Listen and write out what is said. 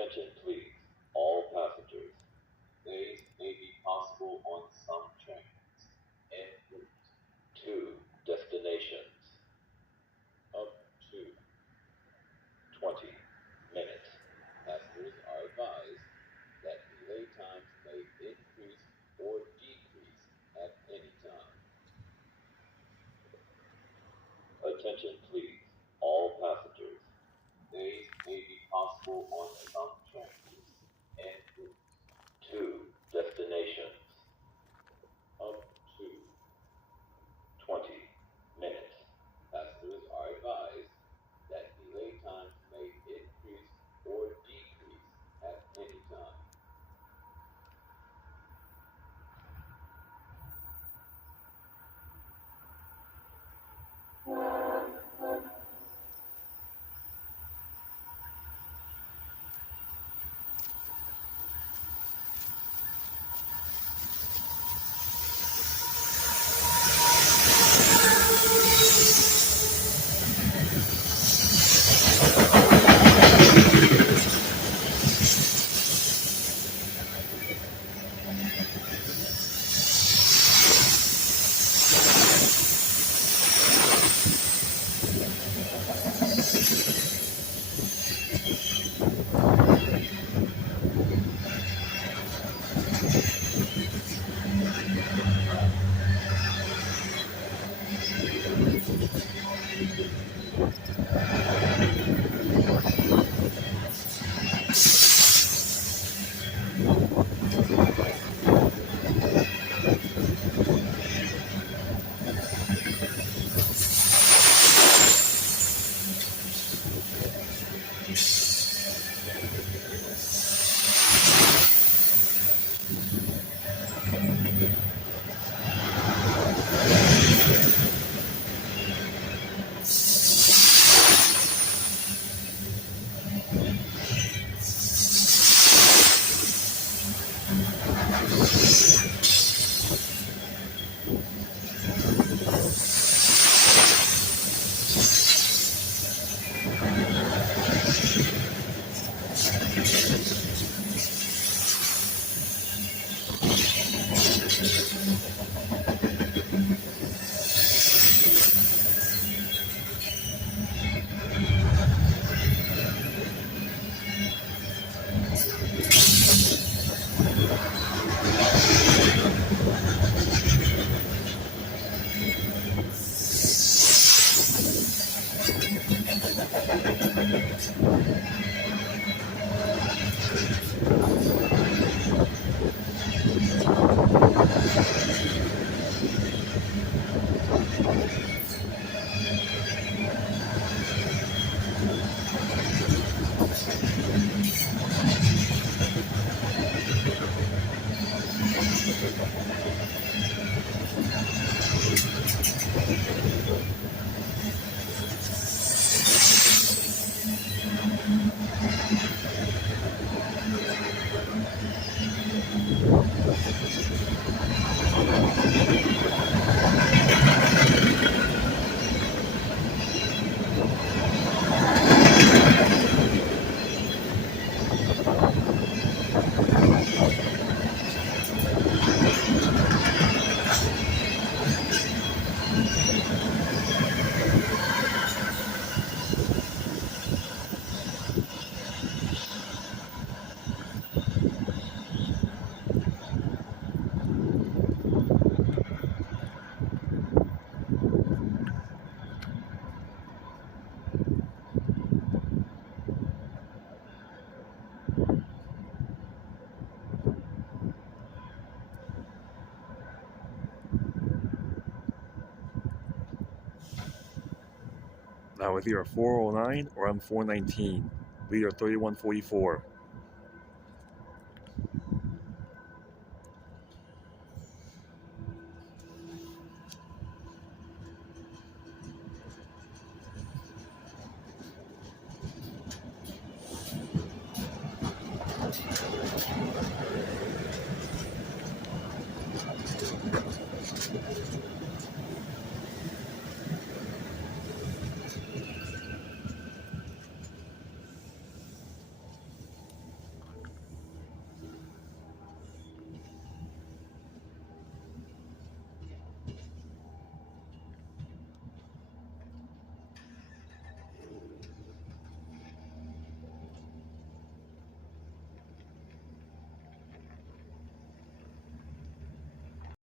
Attention please, all passengers. Delays may be possible on some trains en route to destinations. Up to 20 minutes. Passengers are advised that delay times may increase or decrease at any time. Attention please, all passengers. Delays may be possible on some trains en route to destinations. Up to 20 minutes. Passengers are advised that delay times may increase or decrease at any time. Now it's either 409 or M419, leader 3144.